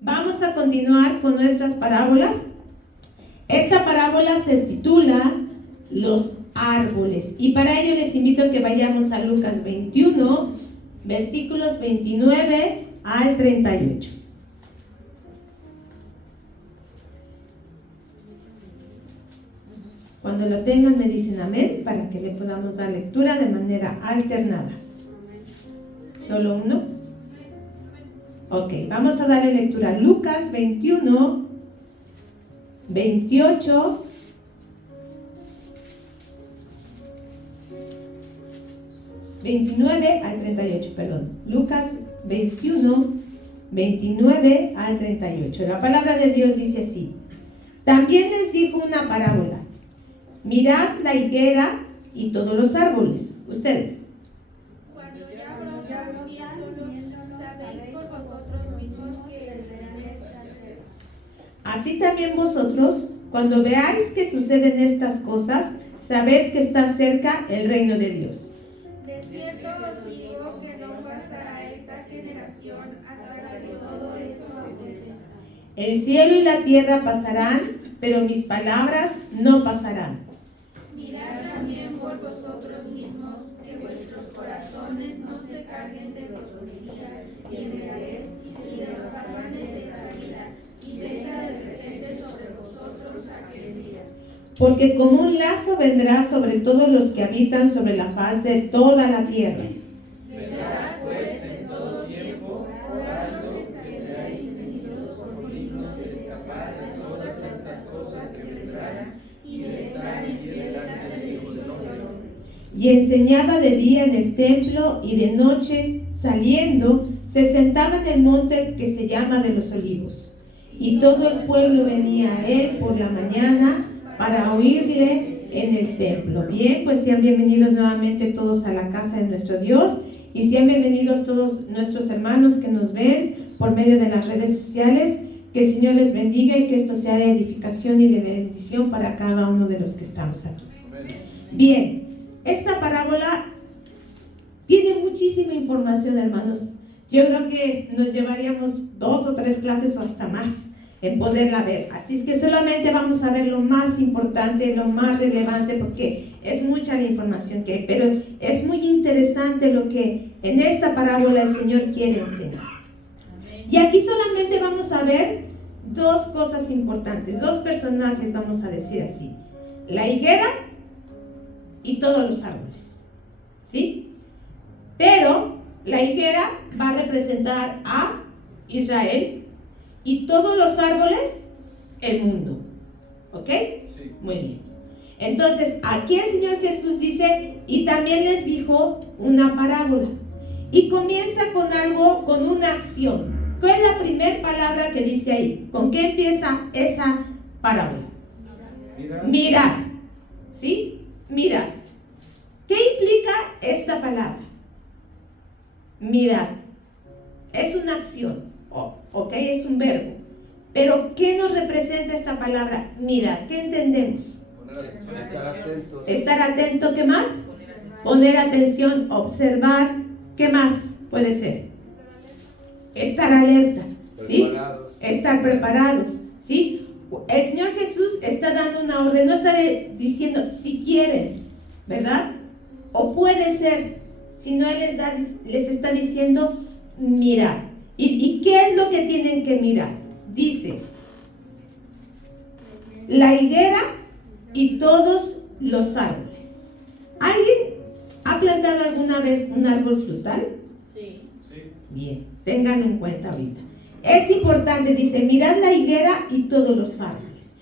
Vamos a continuar con nuestras parábolas. Esta parábola se titula Los árboles. Y para ello les invito a que vayamos a Lucas 21, versículos 29 al 38. Cuando lo tengan me dicen amén para que le podamos dar lectura de manera alternada. ¿Solo uno? Ok, vamos a darle lectura a Lucas 21, 28, 29 al 38, perdón. Lucas 21, 29 al 38. La palabra de Dios dice así: también les dijo una parábola. Mirad la higuera y todos los árboles. Ustedes. Cuando ya brotan viento, sabéis por vosotros mismos que el verano está cerca. Así también vosotros, cuando veáis que suceden estas cosas, sabed que está cerca el reino de Dios. De cierto os digo que no pasará esta generación hasta que todo esto acontezca. El cielo y la tierra pasarán, pero mis palabras no pasarán. Mirad también por vosotros mismos que vuestros corazones no se carguen de glotonería y embriaguez y de los afanes de la vida, y venga de repente sobre vosotros aquel día. Porque como un lazo vendrá sobre todos los que habitan sobre la faz de toda la tierra. Velad pues en todo tiempo, orando que seáis tenidos por dignos de escapar de todas estas cosas que vendrán y de estar en pie delante del Hijo del Hombre. Y enseñaba de día en el templo, y de noche, saliendo, se sentaba en el monte que se llama de los Olivos. Y todo el pueblo venía a él por la mañana para oírle en el templo. Bien, pues sean bienvenidos nuevamente todos a la casa de nuestro Dios, y sean bienvenidos todos nuestros hermanos que nos ven por medio de las redes sociales. Que el Señor les bendiga y que esto sea de edificación y de bendición para cada uno de los que estamos aquí. Bien, esta parábola tiene muchísima información, hermanos. Yo creo que nos llevaríamos 2 o 3 clases o hasta más en poderla ver. Así es que solamente vamos a ver lo más importante, lo más relevante, porque es mucha la información que hay, pero es muy interesante lo que en esta parábola el Señor quiere enseñar. Y aquí solamente vamos a ver 2 cosas importantes, 2 personajes, vamos a decir así: la higuera y todos los árboles, ¿sí? Pero la higuera va a representar a Israel y todos los árboles, el mundo. ¿Ok? Sí. Muy bien. Entonces, aquí el Señor Jesús dice, y también les dijo una parábola. Y comienza con algo, con una acción. ¿Cuál es la primera palabra que dice ahí? ¿Con qué empieza esa parábola? Mirar. ¿Sí? Mirar. ¿Qué implica esta palabra? Mirar. Es una acción. ¿Ok? Es un verbo. Pero ¿qué nos representa esta palabra? Mirar. ¿Qué entendemos? Estar atento. Estar atento. ¿Qué más? Poner atención, observar. ¿Qué más puede ser? Estar alerta, ¿sí? Preparados. Estar preparados, ¿sí? El Señor Jesús está dando una orden, no está diciendo si quieren, ¿verdad? O puede ser, sino Él les está diciendo mirar. ¿Y qué es lo que tienen que mirar? Dice, la higuera y todos los árboles. ¿Alguien ha plantado alguna vez un árbol frutal? Sí. Sí. Bien, tengan en cuenta ahorita. Es importante, dice, mirad la higuera y todos los árboles.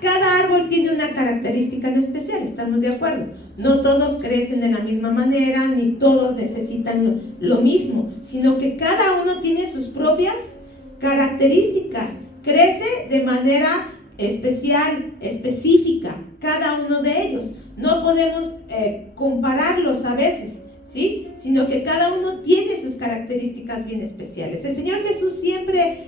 Cada árbol tiene una característica en especial, ¿estamos de acuerdo? No todos crecen de la misma manera, ni todos necesitan lo mismo, sino que cada uno tiene sus propias características. Crece de manera especial, específica, cada uno de ellos. No podemos compararlos a veces, ¿sí? Sino que cada uno tiene sus características bien especiales. El Señor Jesús siempre,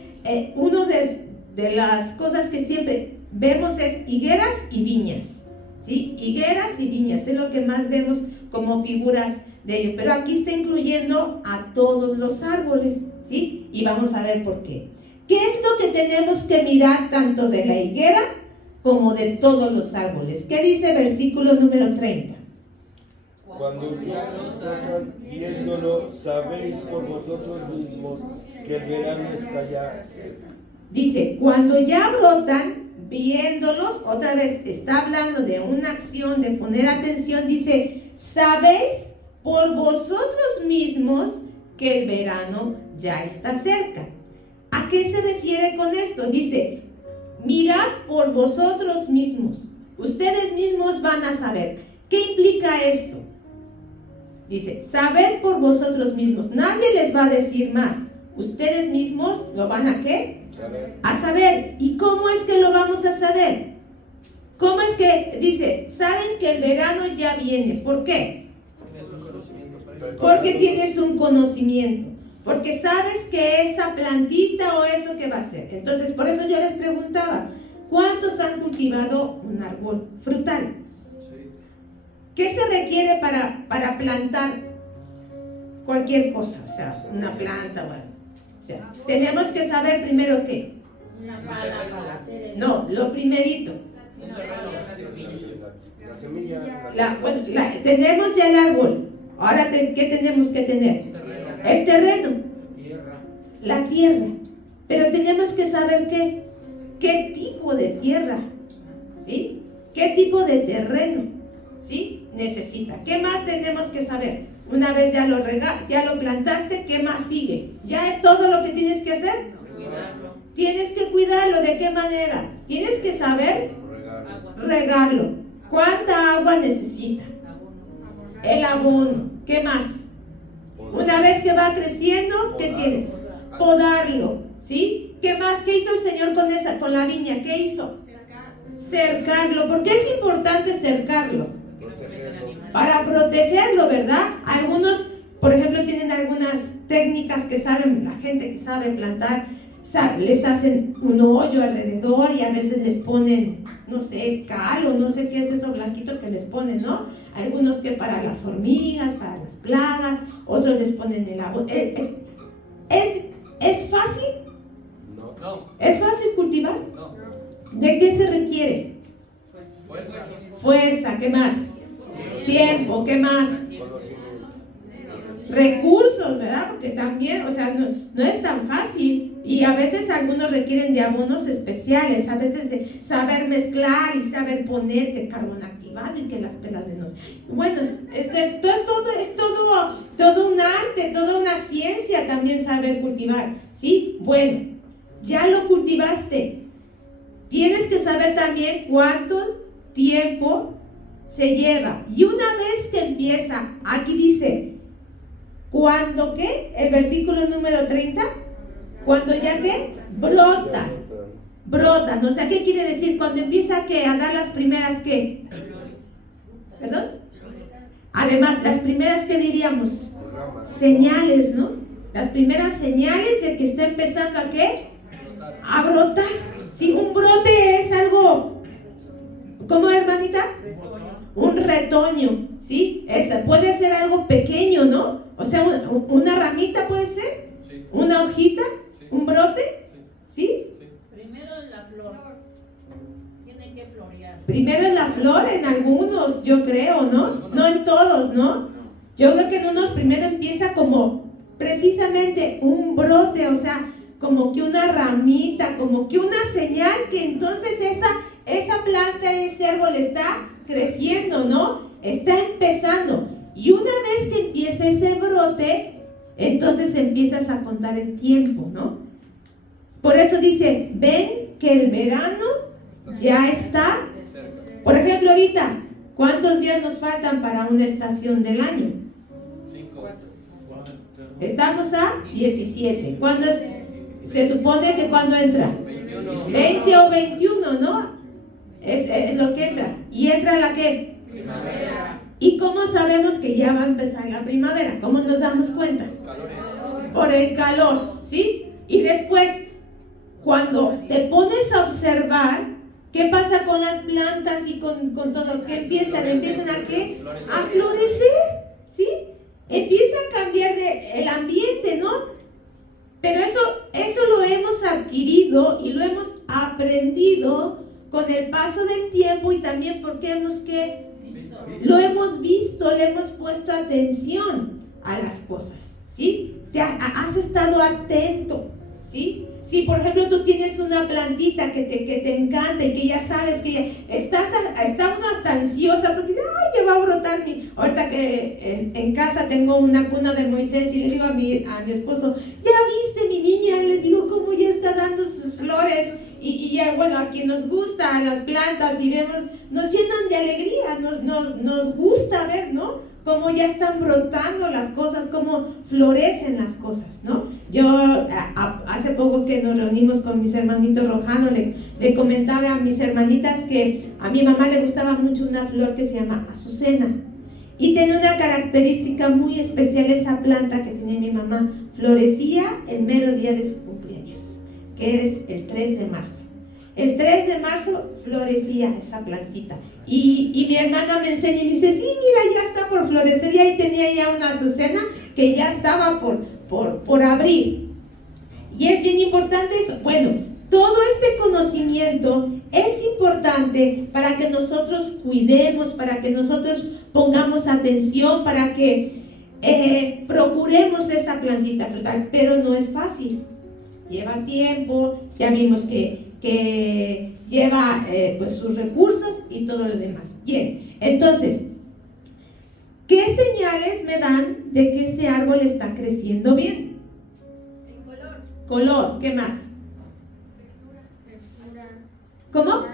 uno de las cosas que siempre vemos es higueras y viñas, ¿sí? Higueras y viñas, es lo que más vemos como figuras de ello. Pero aquí está incluyendo a todos los árboles, ¿sí? Y vamos a ver por qué. ¿Qué es lo que tenemos que mirar tanto de la higuera como de todos los árboles? ¿Qué dice versículo número 30? Cuando ya brotan viéndolo, sabéis por vosotros mismos que el verano está ya cerca. Dice, cuando ya brotan, viéndolos, otra vez está hablando de una acción, de poner atención, dice, sabéis por vosotros mismos que el verano ya está cerca. ¿A qué se refiere con esto? Dice, mirad por vosotros mismos. Ustedes mismos van a saber. ¿Qué implica esto? Dice, sabed por vosotros mismos. Nadie les va a decir más. Ustedes mismos lo van a ¿qué? A saber. ¿Y cómo es que lo vamos a saber? ¿Cómo es que dice, saben que el verano ya viene? ¿Por qué? Porque tienes un conocimiento. Porque sabes que esa plantita o eso que va a ser. Entonces, por eso yo les preguntaba, ¿cuántos han cultivado un árbol frutal? ¿Qué se requiere para plantar cualquier cosa? O sea, una planta o algo. O sea, tenemos que saber primero qué. Una pala para hacer el... No, lo primerito. La semilla. Tenemos ya el árbol. Ahora, ¿qué tenemos que tener? El terreno. La tierra. Pero tenemos que saber qué tipo de tierra, ¿sí? ¿Qué tipo de terreno, ¿sí? Necesita. ¿Qué más tenemos que saber? Una vez ya lo plantaste, ¿qué más sigue? ¿Ya es todo lo que tienes que hacer? Cuidarlo. Tienes que cuidarlo. ¿De qué manera? Tienes que saber regarlo. ¿Cuánta agua necesita? El abono. ¿Qué más? Una vez que va creciendo, ¿qué tienes? Podarlo, ¿sí? ¿Qué más? ¿Qué hizo el Señor con la viña? ¿Qué hizo? Cercarlo. ¿Por qué es importante cercarlo? Para protegerlo, ¿verdad? Algunos, por ejemplo, tienen algunas técnicas que saben, la gente que sabe plantar, les hacen un hoyo alrededor y a veces les ponen, no sé, cal o no sé qué es eso blanquito que les ponen, ¿no? Algunos que para las hormigas, para las plagas, otros les ponen el agua. ¿Es fácil? No. ¿Es fácil cultivar? No. ¿De qué se requiere? Fuerza, ¿qué más? Tiempo, ¿qué más? Recursos, ¿verdad? Porque también, o sea, no es tan fácil. Y a veces algunos requieren de abonos especiales, a veces de saber mezclar y saber poner que el carbón activado y que las pelas de noz. Bueno, es todo un arte, toda una ciencia también saber cultivar, ¿sí? Bueno, ya lo cultivaste. Tienes que saber también cuánto tiempo se lleva. Y una vez que empieza, aquí dice, ¿cuándo qué? El versículo número 30. Cuando ya que brotan. O sea, ¿qué quiere decir? Cuando empieza ¿qué? A dar las primeras ¿qué? ¿Perdón? Además, las primeras ¿qué diríamos? Señales, ¿no? Las primeras señales de que está empezando ¿a qué? A brotar. Sí, un brote es algo, ¿cómo, hermanita? Un retoño, ¿sí? Puede ser algo pequeño, ¿no? O sea, una ramita puede ser, una hojita, un brote, ¿sí? Primero es la flor. Tiene que florear. Primero es la flor en algunos, yo creo, ¿no? No en todos, ¿no? Yo creo que en unos primero empieza como precisamente un brote, o sea, como que una ramita, como que una señal que entonces esa planta, ese árbol está creciendo, ¿no? Está empezando. Y una vez que empieza ese brote, entonces empiezas a contar el tiempo, ¿no? Por eso dice, ven que el verano ya está. Por ejemplo, ahorita, ¿cuántos días nos faltan para una estación del año? 5. Estamos a 17. ¿Cuándo es? Se supone que cuando entra 20 o 21, ¿no? Es lo que entra. ¿Y entra la qué? Primavera. ¿Y cómo sabemos que ya va a empezar la primavera? ¿Cómo nos damos cuenta? Por el calor, ¿sí? Y después, cuando te pones a observar, ¿qué pasa con las plantas y con todo? ¿Qué empiezan? ¿Empiezan a qué? A florecer, ¿sí? Empieza a cambiar el ambiente, ¿no? Pero eso lo hemos adquirido y lo hemos aprendido con el paso del tiempo y también porque lo hemos visto, le hemos puesto atención a las cosas, ¿sí? Has estado atento, ¿sí? Si por ejemplo tú tienes una plantita que te encanta y que ya sabes que ya está uno hasta ansiosa porque ay, ya va a brotar ahorita que en casa tengo una cuna de Moisés y le digo a mi esposo, ya viste mi niña, le digo cómo ya está dando sus flores y ya bueno, a quien nos gustan las plantas y vemos, nos llenan de alegría, nos gusta ver, ¿no? Cómo ya están brotando las cosas, cómo florecen las cosas, ¿no? Yo hace poco que nos reunimos con mis hermanitos rojanos, le comentaba a mis hermanitas que a mi mamá le gustaba mucho una flor que se llama azucena y tiene una característica muy especial esa planta que tenía mi mamá, florecía el mero día de su cumpleaños, que es el 3 de marzo. El 3 de marzo florecía esa plantita. Y mi hermana me enseña y me dice, sí, mira, ya está por florecer. Y ahí tenía ya una azucena que ya estaba por abrir. Y es bien importante eso. Bueno, todo este conocimiento es importante para que nosotros cuidemos, para que nosotros pongamos atención, para que procuremos esa plantita frutal. Pero no es fácil. Lleva tiempo, ya vimos que lleva pues sus recursos y todo lo demás. Bien, entonces, ¿qué señales me dan de que ese árbol está creciendo bien? El Color, ¿qué más? textura, ¿Cómo?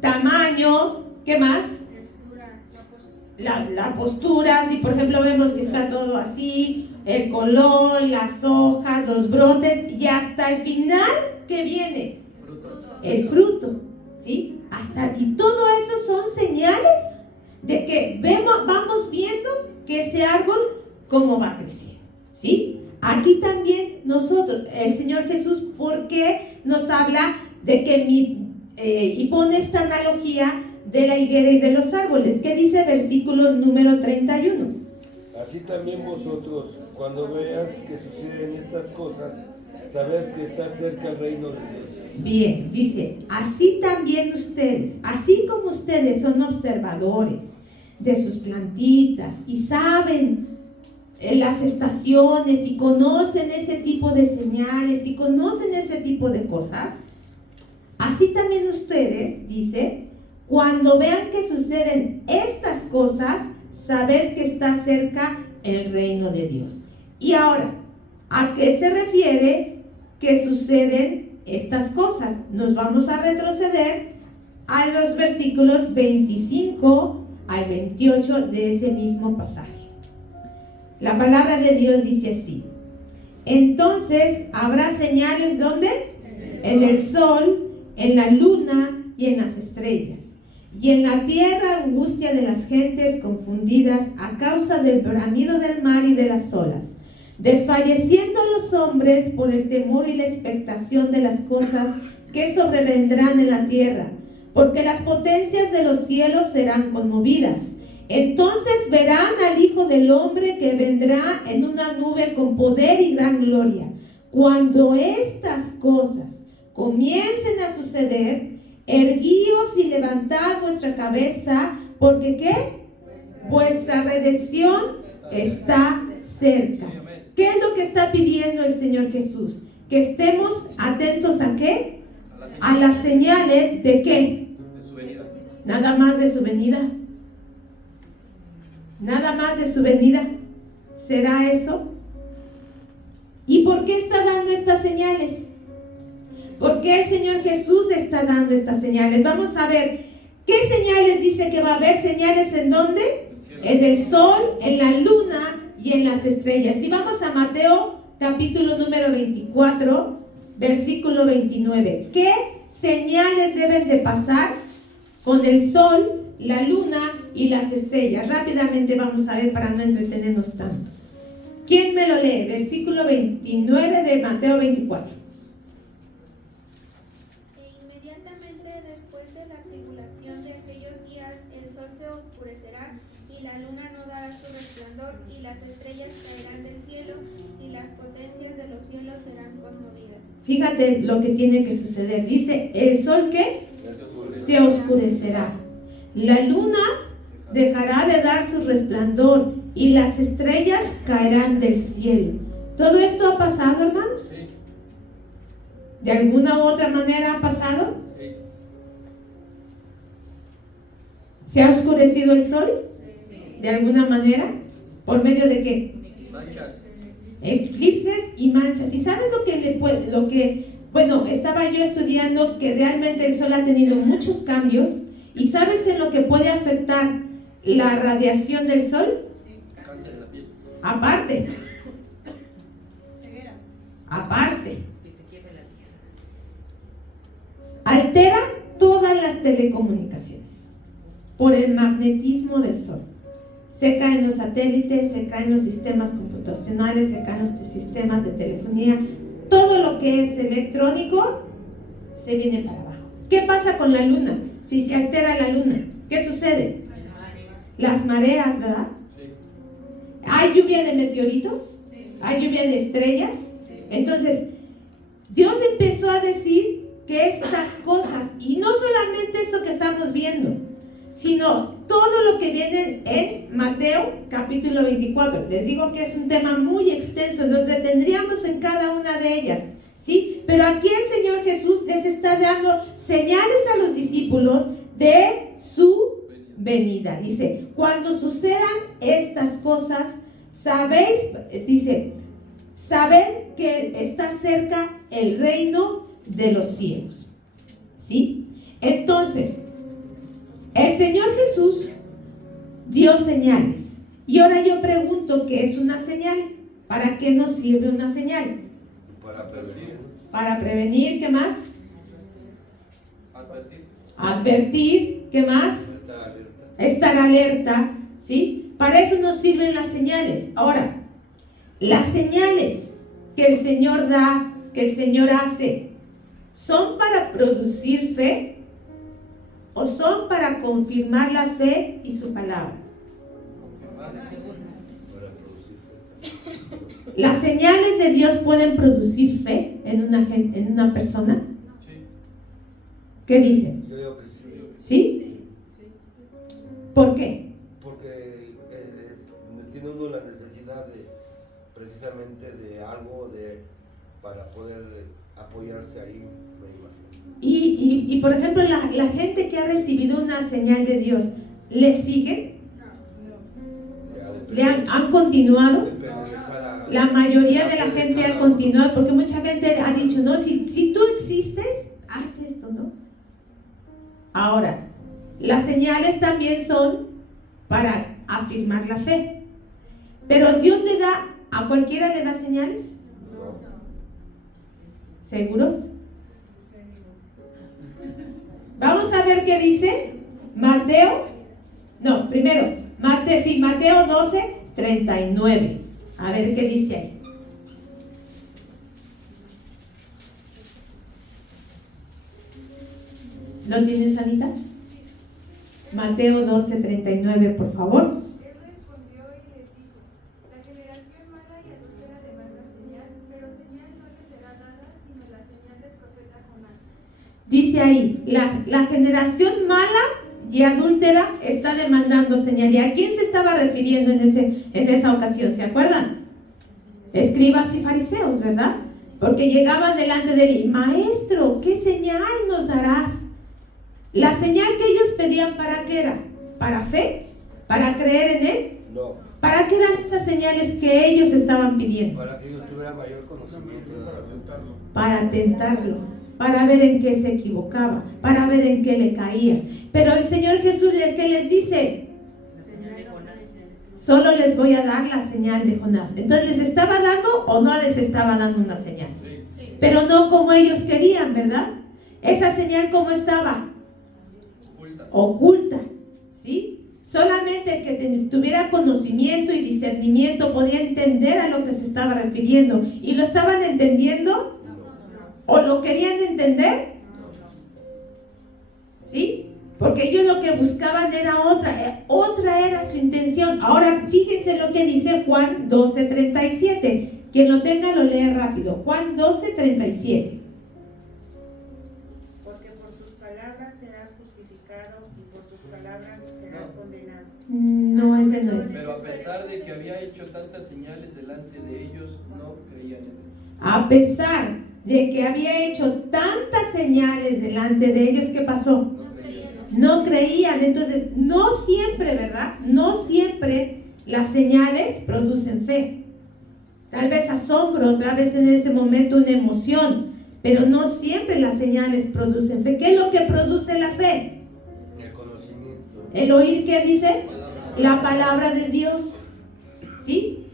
Tamaño, ¿qué más? La postura, si por ejemplo vemos que está todo así, el color, las hojas, los brotes y hasta el final, ¿qué viene? El fruto, ¿sí? Y todo eso son señales de que vamos viendo que ese árbol cómo va a crecer, ¿sí? Aquí también nosotros, el Señor Jesús, ¿por qué nos habla de que y pone esta analogía de la higuera y de los árboles? ¿Qué dice versículo número 31? Así también vosotros, cuando veas que suceden estas cosas, sabed que está cerca el reino de Dios. Bien, dice, así también ustedes, así como ustedes son observadores de sus plantitas y saben las estaciones y conocen ese tipo de señales y conocen ese tipo de cosas, así también ustedes, dice, cuando vean que suceden estas cosas, sabed que está cerca el reino de Dios. Y ahora, ¿a qué se refiere que suceden estas cosas? Nos vamos a retroceder a los versículos 25 al 28 de ese mismo pasaje. La palabra de Dios dice así: entonces habrá señales, ¿dónde? En el sol, en la luna y en las estrellas, y en la tierra angustia de las gentes confundidas a causa del bramido del mar y de las olas, desfalleciendo los hombres por el temor y la expectación de las cosas que sobrevendrán en la tierra, porque las potencias de los cielos serán conmovidas. Entonces verán al Hijo del Hombre que vendrá en una nube con poder y gran gloria. Cuando estas cosas comiencen a suceder, erguíos y levantad vuestra cabeza, porque ¿qué? Vuestra redención está cerca. ¿Qué es lo que está pidiendo el Señor Jesús? Que estemos atentos ¿a qué? A las señales ¿de qué? De su venida. Nada más de su venida. Nada más de su venida. ¿Será eso? ¿Y por qué está dando estas señales? ¿Por qué el Señor Jesús está dando estas señales? Vamos a ver, ¿qué señales dice que va a haber? ¿Señales en dónde? En el sol, en la luna y en las estrellas. Y vamos a Mateo capítulo número 24, versículo 29. ¿Qué señales deben de pasar con el sol, la luna y las estrellas? Rápidamente vamos a ver para no entretenernos tanto. ¿Quién me lo lee? Versículo 29 de Mateo 24. Inmediatamente después de la tribulación de aquellos días, el sol se oscurecerá y la luna no dará su resplandor y las estrellas caerán del cielo y las potencias de los cielos serán conmovidas. fíjate lo que tiene que suceder. Dice, el sol ¿qué? Se oscurecerá. La luna dejará de dar su resplandor y las estrellas caerán del cielo. ¿Todo esto ha pasado, hermanos? Sí. ¿De alguna u otra manera ha pasado? Sí. ¿Se ha oscurecido el sol? ¿De alguna manera? ¿Por medio de qué? Manchas. Eclipses y manchas. ¿Y sabes bueno, estaba yo estudiando que realmente el sol ha tenido muchos cambios? ¿Y sabes en lo que puede afectar la radiación del sol? Cáncer de la piel. Aparte, Ceguera. aparte, Que se quiebre la tierra. altera todas las telecomunicaciones por el magnetismo del sol. Se caen los satélites, se caen los sistemas computacionales, se caen los sistemas de telefonía. Todo lo que es electrónico se viene para abajo. ¿Qué pasa con la luna? Si se altera la luna, ¿qué sucede? Las mareas, ¿verdad? Sí. ¿Hay lluvia de meteoritos? ¿Hay lluvia de estrellas? Entonces, Dios empezó a decir que estas cosas, y no solamente esto que estamos viendo, sino todo lo que viene en Mateo capítulo 24. Les digo que es un tema muy extenso, nos detendríamos en cada una de ellas, ¿sí? Pero aquí el Señor Jesús les está dando señales a los discípulos de su venida. Dice, cuando sucedan estas cosas, sabéis, dice, sabed que está cerca el reino de los cielos, ¿sí? Entonces, el Señor Jesús dio señales. Y ahora yo pregunto, ¿qué es una señal? ¿Para qué nos sirve una señal? Para prevenir. Para prevenir, ¿qué más? Advertir. Advertir, ¿qué más? Estar alerta. Estar alerta, ¿sí? Para eso nos sirven las señales. Ahora, las señales que el Señor da, que el Señor hace, ¿son para producir fe? ¿O son para confirmar la fe y su palabra? Confirmar. Para producir fe. ¿Las señales de Dios pueden producir fe en una persona? Sí. ¿Qué dicen? Yo digo que sí. ¿Sí? ¿Por qué? Porque tiene uno la necesidad de precisamente de algo para poder apoyarse ahí, me imagino. Y por ejemplo, la gente que ha recibido una señal de Dios, ¿le sigue? Ya depende- ¿Le han continuado? depende de cada- La mayoría de la de gente cada ha uno. continuado, porque mucha gente ha dicho, no, si tú existes, haz esto, ¿no? Ahora, las señales también son para afirmar la fe. Pero Dios le da, ¿a cualquiera le da señales? No. ¿Seguros? Vamos a ver qué dice Mateo 12, 39. A ver qué dice ahí. ¿Lo tienes, Anita? Mateo 12, 39, por favor. Él respondió y les dijo: La generación mala y adúltera demanda señal, pero señal no le será dada sino la señal del profeta Jonás. Dice ahí, la generación mala y adúltera está demandando señal. ¿Y a quién se estaba refiriendo en esa ocasión? ¿Se acuerdan? Escribas y fariseos, ¿verdad? Porque llegaban delante de él y, maestro, ¿qué señal nos darás? La señal que ellos pedían, ¿para qué era? ¿Para fe? ¿Para creer en él? No, ¿Para qué eran esas señales que ellos estaban pidiendo? para que ellos tuvieran mayor conocimiento. Para tentarlo, para ver en qué se equivocaba, para ver en qué le caía. Pero el Señor Jesús, ¿qué les dice? La señal de Jonás. Solo les voy a dar la señal de Jonás. Entonces, ¿les estaba dando o no les estaba dando una señal? Sí. Pero no como ellos querían, ¿verdad? Esa señal, ¿cómo estaba? Oculta. Oculta, ¿sí? Solamente el que tuviera conocimiento y discernimiento podía entender a lo que se estaba refiriendo. ¿Y lo estaban entendiendo? ¿O lo querían entender? ¿Sí? Porque ellos lo que buscaban era otra era su intención. Ahora, fíjense lo que dice Juan 12:37. Quien lo tenga lo lee rápido. Juan 12:37. Porque por tus palabras serás justificado y por tus palabras serás condenado. No, ese no es. Pero a pesar de que había hecho tantas señales delante de ellos, no creían en él. A pesar de que había hecho tantas señales delante de ellos, ¿qué pasó? No creían. No creían. Entonces, no siempre, ¿verdad? No siempre las señales producen fe. Tal vez asombro, otra vez en ese momento una emoción, pero no siempre las señales producen fe. ¿Qué es lo que produce la fe? El conocimiento. ¿El oír qué dice? La palabra de Dios. ¿Sí?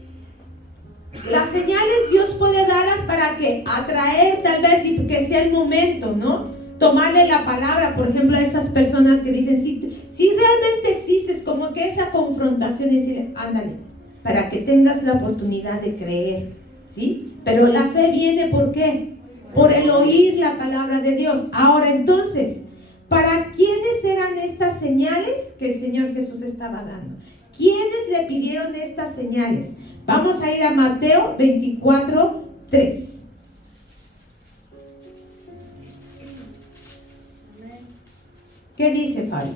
Las señales Dios puede darlas para que atraer tal vez y que sea el momento, ¿no? Tomarle la palabra, por ejemplo, a esas personas que dicen, si realmente existes, como que esa confrontación y decir, ándale, para que tengas la oportunidad de creer, ¿sí? Pero la fe viene, ¿por qué? Por el oír la palabra de Dios. Ahora, entonces, ¿para quiénes eran estas señales que el Señor Jesús estaba dando? ¿Quiénes le pidieron estas señales? Vamos a ir a Mateo 24:3. ¿Qué dice Fabi?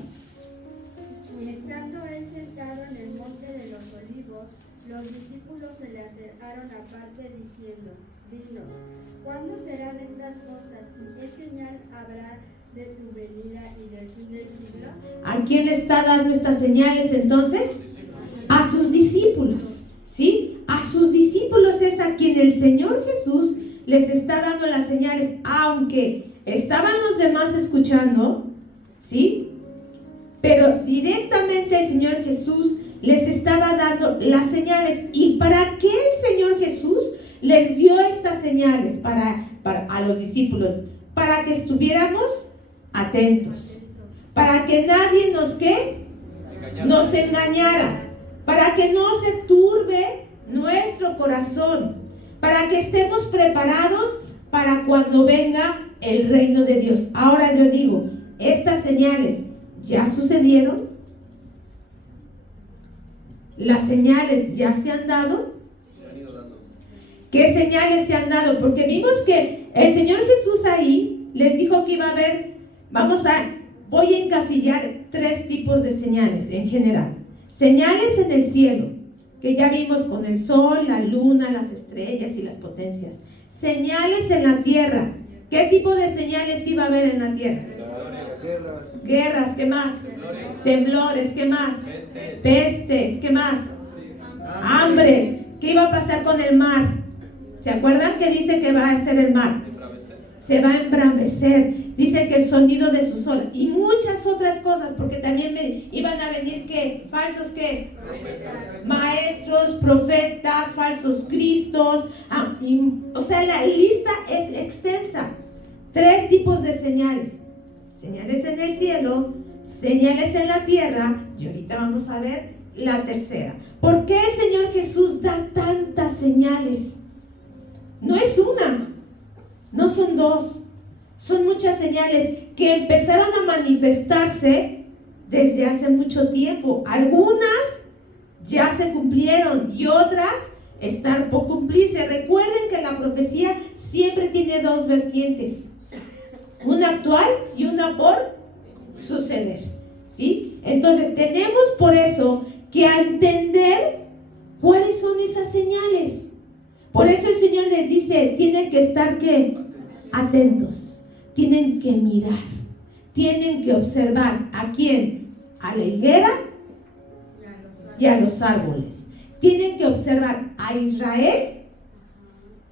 Y estando él sentado en el monte de los olivos, los discípulos se le acercaron aparte diciendo, dinos, ¿cuándo serán estas cosas y qué señal habrá de tu venida y del fin del siglo? ¿A quién le está dando estas señales entonces? A sus discípulos, ¿sí? A sus discípulos es a quien el Señor Jesús les está dando las señales, aunque estaban los demás escuchando, ¿sí? Pero directamente el Señor Jesús les estaba dando las señales. ¿Y para qué el Señor Jesús les dio estas señales a los discípulos? Para que estuviéramos atentos, para que nadie nos engañara, para que no se turbe nuestro corazón, para que estemos preparados para cuando venga el reino de Dios. Ahora yo digo, estas señales ya sucedieron, las señales ya se han dado. Se han ido dando. ¿Qué señales se han dado? Porque vimos que el Señor Jesús ahí les dijo que iba a haber, voy a encasillar 3 tipos de señales en general. Señales en el cielo, que ya vimos con el sol, la luna, las estrellas y las potencias. Señales en la tierra. ¿Qué tipo de señales iba a haber en la tierra? Guerras, ¿qué más? Temblores, ¿qué más? Pestes, ¿qué más? Hambres. ¿Qué iba a pasar con el mar? ¿Se acuerdan que dice que va a ser el mar? Se va a embravrecer. Dice que el sonido de sus olas y muchas otras cosas, porque también iban a venir ¿qué? Falsos ¿qué? Maestros, profetas, falsos cristos. O sea, la lista es extensa. 3 tipos de señales. Señales en el cielo, señales en la tierra, y ahorita vamos a ver la tercera. ¿Por qué el Señor Jesús da tantas señales? No es una, no son 2, son muchas señales que empezaron a manifestarse desde hace mucho tiempo. Algunas ya se cumplieron y otras están por cumplirse. Recuerden que la profecía siempre tiene 2 vertientes, una actual y una por suceder, ¿sí? Entonces tenemos por eso que entender cuáles son esas señales. Por eso el Señor les dice, tienen que estar ¿qué? Atentos, tienen que mirar, tienen que observar. ¿A quién? A la higuera y a los árboles. Tienen que observar a Israel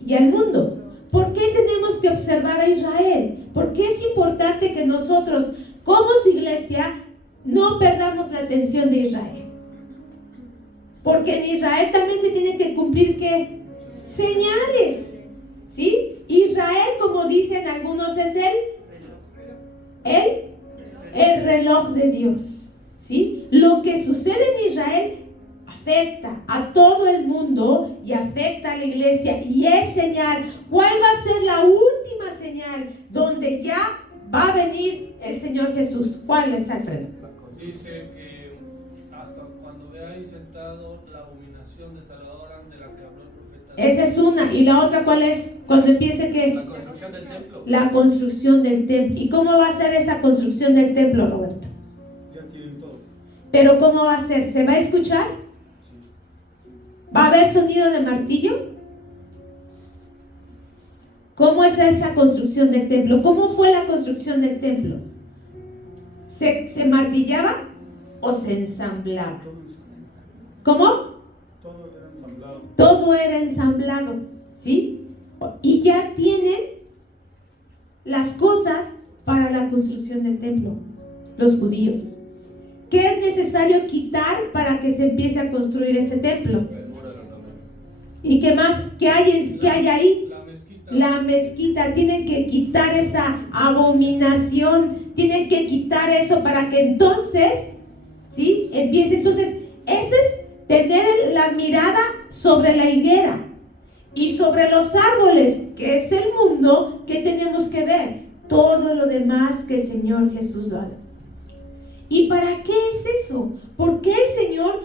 y al mundo. ¿Por qué tenemos que observar a Israel? Porque es importante que nosotros, como su iglesia, no perdamos la atención de Israel. Porque en Israel también se tienen que cumplir ¿qué? Señales, ¿sí? Israel, como dicen algunos, es el reloj de Dios, ¿sí? Lo que sucede en Israel afecta a todo el mundo y afecta a la iglesia y es señal. ¿Cuál va a ser la última señal donde ya va a venir el Señor Jesús? ¿Cuál es, Alfredo? Dice que hasta cuando veáis sentado la abominación desoladora de la que habló el profeta Esa es una. ¿Y la otra cuál es? Cuando empiece ¿qué? La construcción del templo. La construcción del templo. ¿Y cómo va a ser esa construcción del templo, Roberto? Ya tienen todo. Pero ¿cómo va a ser? ¿Se va a escuchar? ¿Va a haber sonido de martillo? ¿Cómo es esa construcción del templo? ¿Cómo fue la construcción del templo? ¿Se martillaba o se ensamblaba? ¿Cómo? Todo era ensamblado. Todo era ensamblado, ¿sí? Y ya tienen las cosas para la construcción del templo, los judíos. ¿Qué es necesario quitar para que se empiece a construir ese templo? El muro de los lamentos. ¿Y qué más? ¿Qué hay ahí? La mezquita. La mezquita. Tienen que quitar esa abominación, tienen que quitar eso para que entonces, ¿sí? Empiece. Entonces, ese es tener la mirada sobre la higuera y sobre los árboles, que es el mundo que tenemos que ver. Todo lo demás que el Señor Jesús lo haga. ¿Y para qué es eso? Porque el Señor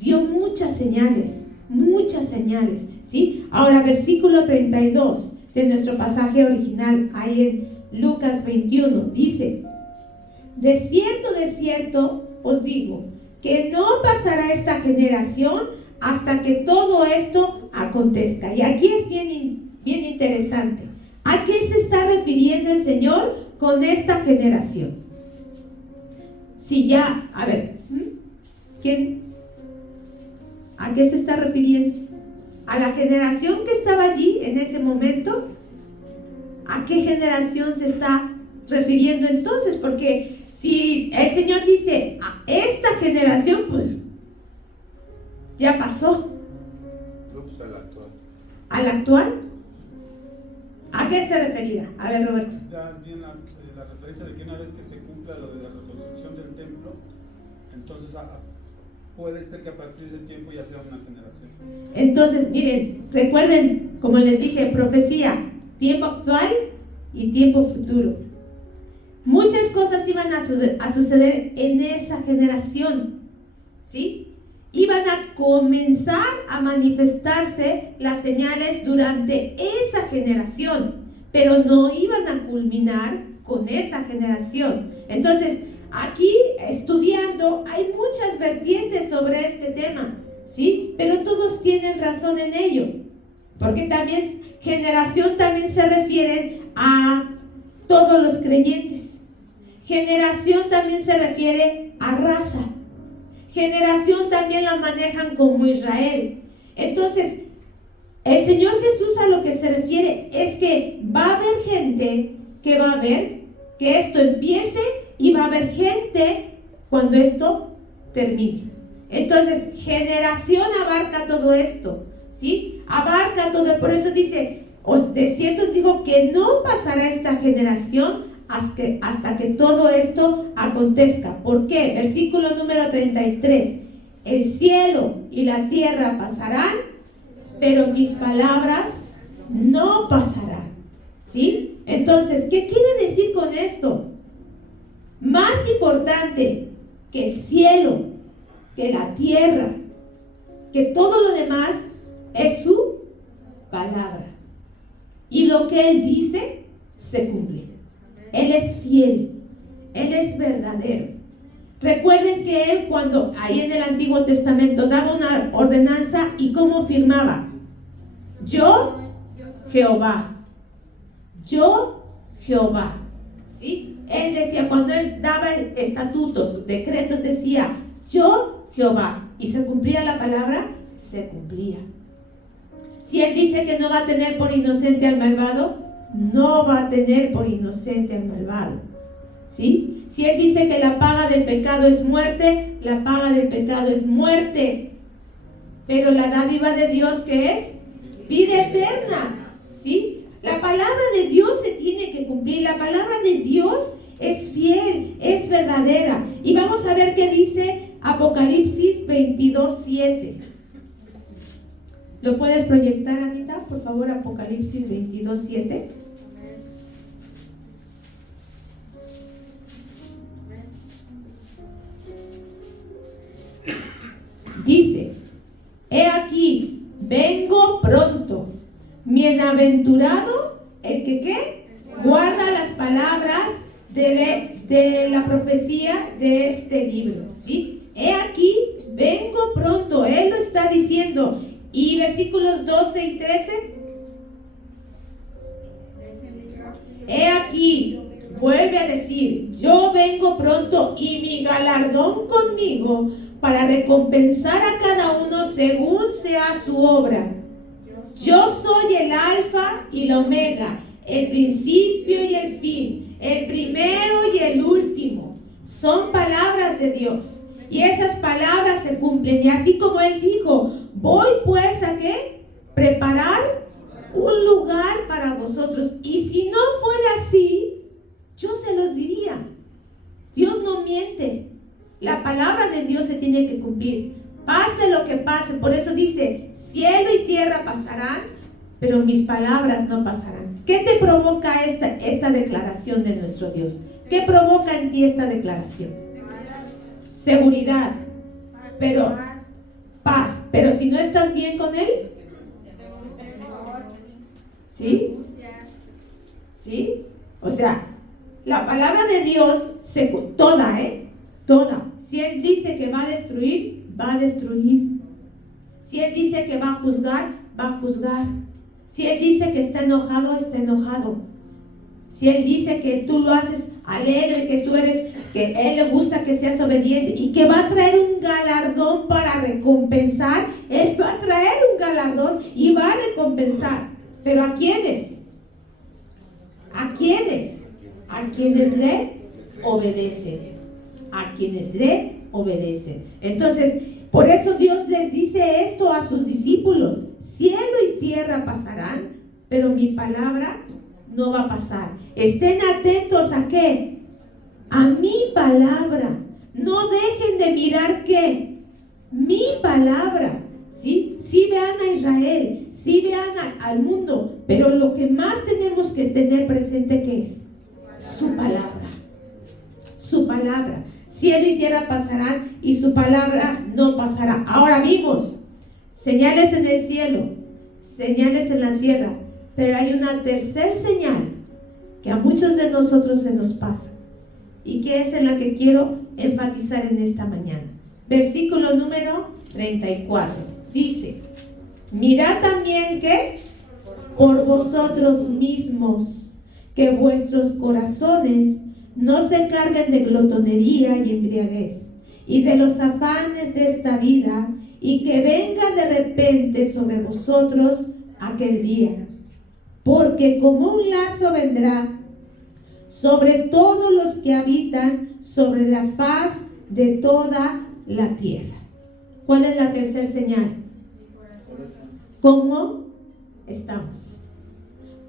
dio muchas señales, ¿sí? Ahora, versículo 32 de nuestro pasaje original, ahí en Lucas 21, dice: de cierto os digo, que no pasará esta generación hasta que todo esto acontezca. Y aquí es bien interesante. ¿A qué se está refiriendo el Señor con esta generación? Si ya, a ver, ¿quién? ¿A qué se está refiriendo? ¿A la generación que estaba allí en ese momento? ¿A qué generación se está refiriendo entonces? Porque si el Señor dice a esta generación, pues ya pasó. No, pues al actual. ¿Al actual? ¿A qué se referirá? A ver, Roberto. Ya bien la referencia de que una vez que se cumpla lo de la reconstrucción del templo, entonces puede ser que a partir de ese tiempo ya sea una generación. Entonces, miren, recuerden, como les dije, profecía, tiempo actual y tiempo futuro. Muchas cosas iban a suceder en esa generación, ¿sí? Iban a comenzar a manifestarse las señales durante esa generación, pero no iban a culminar con esa generación. Entonces, aquí estudiando hay muchas vertientes sobre este tema, ¿sí? Pero todos tienen razón en ello, porque también generación también se refiere a todos los creyentes. Generación también se refiere a raza. Generación también la manejan como Israel. Entonces, el Señor Jesús a lo que se refiere es que va a haber gente que va a ver que esto empiece y va a haber gente cuando esto termine. Entonces, generación abarca todo esto, ¿sí? Abarca todo, por eso dice, de cierto os digo que no pasará esta generación hasta que todo esto acontezca. ¿Por qué? Versículo número 33. El cielo y la tierra pasarán, pero mis palabras no pasarán. ¿Sí? Entonces, ¿qué quiere decir con esto? Más importante que el cielo, que la tierra, que todo lo demás es su palabra. Y lo que Él dice se cumple. Él es fiel, Él es verdadero. Recuerden que Él, cuando ahí en el Antiguo Testamento daba una ordenanza, ¿y cómo firmaba? Yo, Jehová. Yo, Jehová. ¿Sí? Él decía, cuando Él daba estatutos, decretos, decía, yo, Jehová. ¿Y se cumplía la palabra? Se cumplía. Si Él dice que no va a tener por inocente al malvado, no va a tener por inocente al malvado, ¿sí? Si Él dice que la paga del pecado es muerte, la paga del pecado es muerte. Pero la dádiva de Dios, ¿qué es? Vida eterna, ¿sí? La palabra de Dios se tiene que cumplir. La palabra de Dios es fiel, es verdadera. Y vamos a ver qué dice Apocalipsis 22:7. ¿Lo puedes proyectar, Anita? Por favor, Apocalipsis 22:7. Dice, he aquí, vengo Bienaventurado el que ¿qué? Guarda las palabras de la profecía de este libro, ¿sí? He aquí, vengo pronto. Él lo está diciendo. Y versículos 12 y 13. He aquí, vuelve a decir, yo vengo pronto y mi galardón conmigo para recompensar a cada uno según sea su obra. Yo soy el alfa y la omega, el principio y el fin, el primero y el último. Son palabras de Dios y esas palabras se cumplen. Y así como Él dijo, voy pues a ¿qué? Preparar un lugar para vosotros. Y si no fuera así, yo se los diría. Dios no miente. La palabra de Dios se tiene que cumplir. Pase lo que pase. Por eso dice, cielo y tierra pasarán, pero mis palabras no pasarán. ¿Qué te provoca esta declaración de nuestro Dios? ¿Qué provoca en ti esta declaración? Seguridad. Pero paz. Pero si no estás bien con Él, ¿sí? ¿Sí? O sea, la palabra de Dios, toda. Si Él dice que va a destruir, va a destruir. Si Él dice que va a juzgar, va a juzgar. Si Él dice que está enojado, está enojado. Si Él dice que tú lo haces alegre, que a Él le gusta que seas obediente y que va a traer un galardón para recompensar, Él va a traer un galardón y va a recompensar. ¿Pero a quiénes? ¿A quiénes? A quienes le obedecen. A quienes le obedecen. Entonces, por eso Dios les dice esto a sus discípulos. Cielo y tierra pasarán, pero mi palabra no va a pasar. Estén atentos ¿a qué? A mi palabra. No dejen de mirar ¿qué? Mi palabra. ¿Sí? Sí vean a Israel, sí vean al mundo, pero lo que más tenemos que tener presente ¿qué es? Su palabra. Su palabra. Cielo y tierra pasarán y su palabra no pasará. Ahora vimos señales en el cielo, señales en la tierra, pero hay una tercer señal que a muchos de nosotros se nos pasa y que es en la que quiero enfatizar en esta mañana. Versículo número 34 dice: mirad también que por vosotros mismos, que vuestros corazones no se carguen de glotonería y embriaguez y de los afanes de esta vida, y que venga de repente sobre vosotros aquel día, porque como un lazo vendrá sobre todos los que habitan sobre la faz de toda la tierra. ¿Cuál es la tercera señal? ¿Cómo estamos?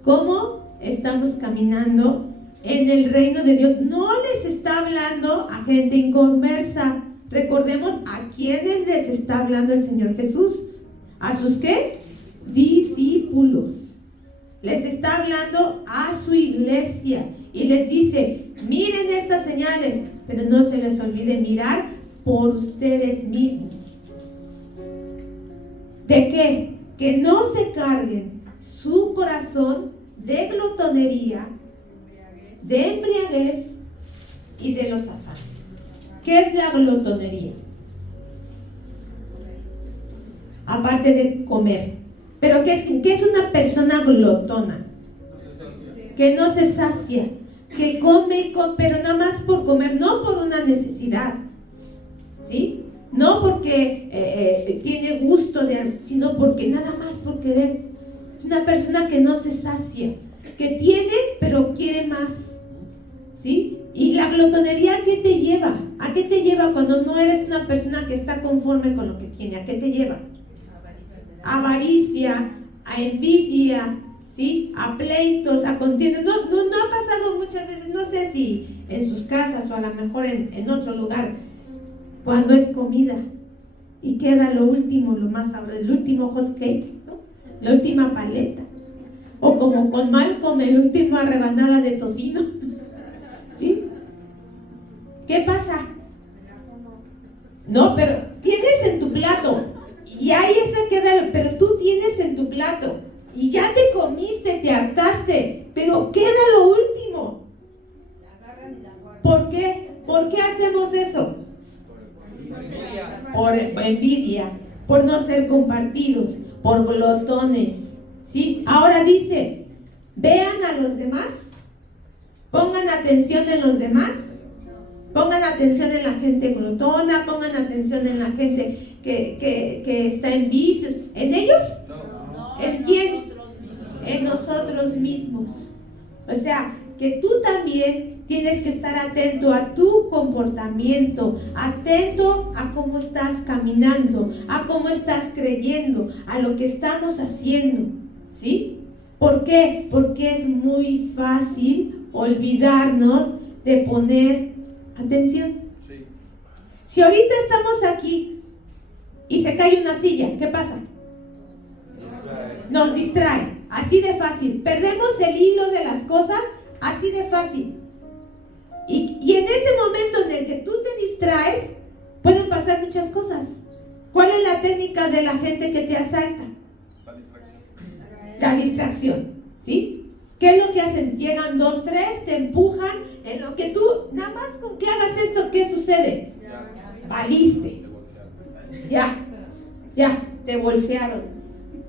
¿Cómo estamos caminando en el reino de Dios? No les está hablando a gente inconversa. Recordemos a quiénes les está hablando el Señor Jesús. ¿A sus qué? Discípulos. Les está hablando a su iglesia y les dice: miren estas señales, pero no se les olvide mirar por ustedes mismos. ¿De qué? Que no se carguen su corazón de glotonería, de embriaguez y de los afanes. ¿Qué es la glotonería? Aparte de comer. ¿Pero qué es una persona glotona? Que no se sacia, que come, pero nada más por comer, no por una necesidad, ¿sí? No porque tiene gusto, sino porque nada más por querer. Es una persona que no se sacia, que tiene, pero quiere más, ¿sí? Y la glotonería, ¿a qué te lleva? ¿A qué te lleva cuando no eres una persona que está conforme con lo que tiene? ¿A qué te lleva? A avaricia, a envidia, ¿sí? A pleitos, a contiendas. No ha pasado muchas veces, no sé si en sus casas o a lo mejor en otro lugar, cuando es comida y queda lo último, lo más sabroso, el último hot cake, ¿no? La última paleta, o como con Malcolm, la última rebanada de tocino, ¿sí? ¿Qué pasa? No, pero tienes en tu plato y ahí se queda, pero tú tienes en tu plato y ya te comiste, te hartaste, pero queda lo último. ¿Por qué? ¿Por qué hacemos eso? Por envidia, por no ser compartidos, por glotones, ¿sí? Ahora dice, vean a los demás, pongan atención en los demás, pongan atención en la gente glotona, pongan atención en la gente que está en vicios. ¿En ellos? No. ¿En quién? En nosotros mismos. O sea, que tú también tienes que estar atento a tu comportamiento, atento a cómo estás caminando, a cómo estás creyendo, a lo que estamos haciendo, ¿sí? ¿Por qué? Porque es muy fácil olvidarnos de poner atención. Sí. Si ahorita estamos aquí y se cae una silla, ¿qué pasa? Nos distrae, así de fácil. Perdemos el hilo de las cosas, así de fácil. Y en ese momento en el que tú te distraes, pueden pasar muchas cosas. ¿Cuál es la técnica de la gente que te asalta? La distracción. La distracción, ¿sí? ¿Qué es lo que hacen? Llegan 2, 3, te empujan, en lo que tú, nada más con que hagas esto, ¿qué sucede? Valiste. Ya, te bolsearon,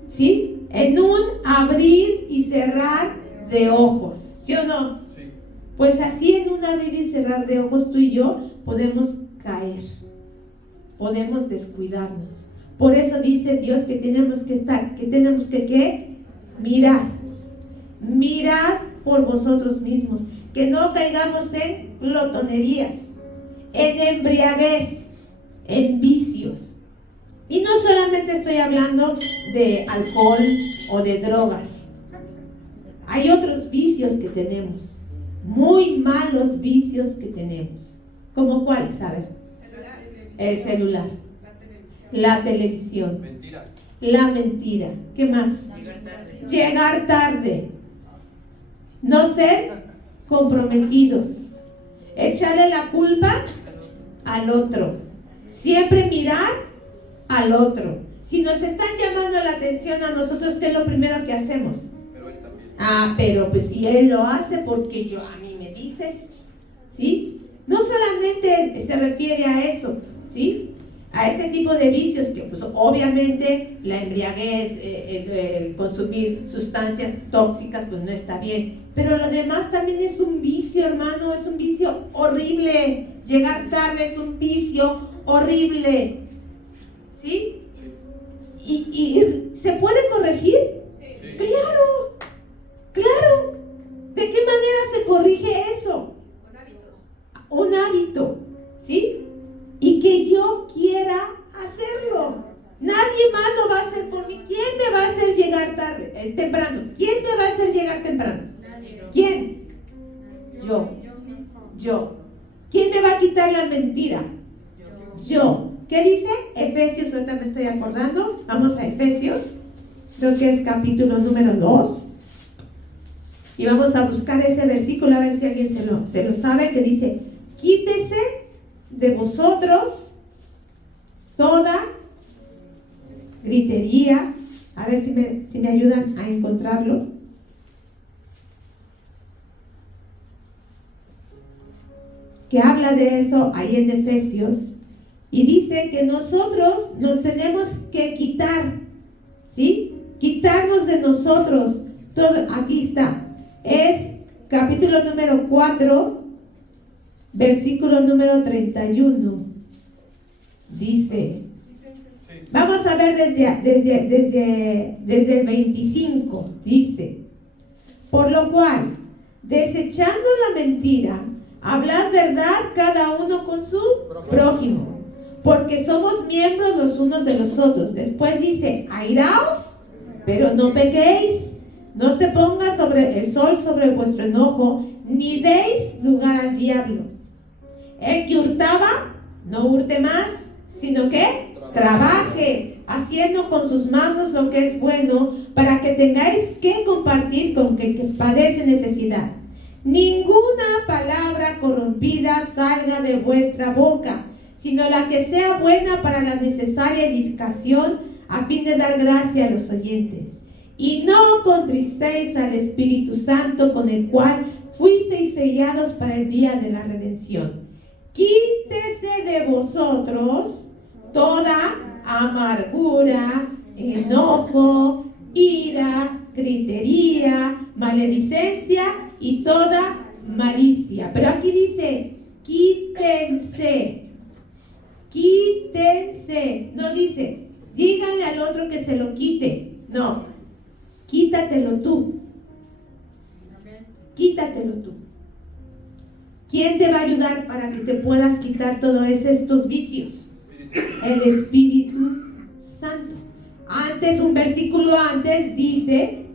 ¿sí? En un abrir y cerrar de ojos, ¿sí o no? Sí. Pues así en un abrir y cerrar de ojos tú y yo podemos caer, podemos descuidarnos. Por eso dice Dios que tenemos que estar, que tenemos que ¿qué? Mirad por vosotros mismos, que no caigamos en glotonerías, en embriaguez, en vicios. Y no solamente estoy hablando de alcohol o de drogas. Hay otros vicios que tenemos, muy malos vicios que tenemos. ¿Cómo cuáles? A ver. El celular, la televisión, Mentira. la mentira. ¿Qué más? Llegar tarde. No ser comprometidos. Echarle la culpa al otro. Siempre mirar al otro. Si nos están llamando la atención a nosotros, ¿qué es lo primero que hacemos? Pero él también. Pero pues si él lo hace, porque yo a mí me dices, ¿sí? No solamente se refiere a eso, ¿sí? A ese tipo de vicios que pues obviamente la embriaguez, el consumir sustancias tóxicas pues no está bien, pero lo demás también es un vicio, hermano, es un vicio horrible. Llegar tarde es un vicio horrible, ¿sí? ¿Y se puede corregir? Sí. Claro. ¿De qué manera se corrige eso? Un hábito, ¿sí? Y que yo quiera hacerlo. Nadie más lo va a hacer por mí. ¿Quién me va a hacer llegar tarde, temprano? ¿Quién me va a hacer llegar temprano? ¿Quién? Yo. ¿Quién me va a quitar la mentira? Yo. ¿Qué dice? Efesios, ahorita me estoy acordando. Vamos a Efesios, creo que es capítulo número 2. Y vamos a buscar ese versículo a ver si alguien se lo sabe, que dice: quítese de vosotros toda gritería. A ver si me ayudan a encontrarlo. Que habla de eso ahí en Efesios. Y dice que nosotros nos tenemos que quitar, ¿sí? Quitarnos de nosotros todo. Aquí está. Es capítulo número 4, versículo número 31. Dice, vamos a ver desde el 25. Dice: por lo cual, desechando la mentira, hablad verdad cada uno con su prójimo, porque somos miembros los unos de los otros. Después dice: airaos, pero no pequéis. No se ponga el sol sobre vuestro enojo, ni deis lugar al diablo. El que hurtaba, no hurte más, sino que trabaje, haciendo con sus manos lo que es bueno, para que tengáis que compartir con el que padece necesidad. Ninguna palabra corrompida salga de vuestra boca, sino la que sea buena para la necesaria edificación, a fin de dar gracia a los oyentes. y no contristéis al Espíritu Santo, con el cual fuisteis sellados para el día de la redención. Quítese de vosotros toda amargura, enojo, ira, gritería, maledicencia y toda malicia. Pero aquí dice, quítense. Quítense. No dice, díganle al otro que se lo quite. No, quítatelo tú. Quítatelo tú. ¿Quién te va a ayudar para que te puedas quitar todos estos vicios? El Espíritu Santo. Antes, un versículo antes dice,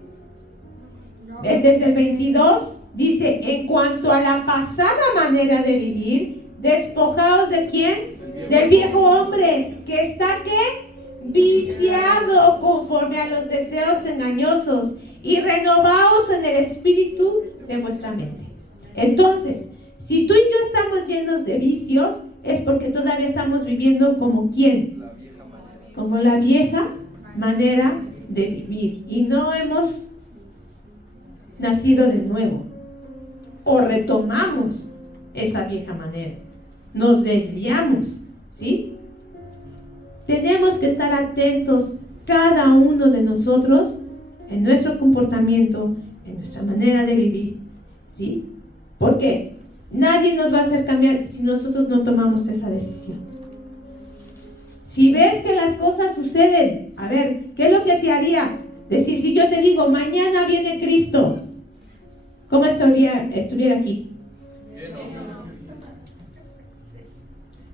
desde el 22, dice, en cuanto a la pasada manera de vivir, despojaos de ¿quién? Del viejo hombre, que está ¿qué? Viciado conforme a los deseos engañosos, y renovaos en el espíritu de vuestra mente. Entonces, si tú y yo estamos llenos de vicios, es porque todavía estamos viviendo como ¿quién? La vieja manera. Como la vieja manera de vivir, y no hemos nacido de nuevo, o retomamos esa vieja manera, nos desviamos, ¿sí? Tenemos que estar atentos cada uno de nosotros en nuestro comportamiento, en nuestra manera de vivir, ¿sí? Porque nadie nos va a hacer cambiar si nosotros no tomamos esa decisión. Si ves que las cosas suceden, a ver, ¿qué es lo que te haría? Decir, si yo te digo, mañana viene Cristo, ¿cómo estuviera aquí?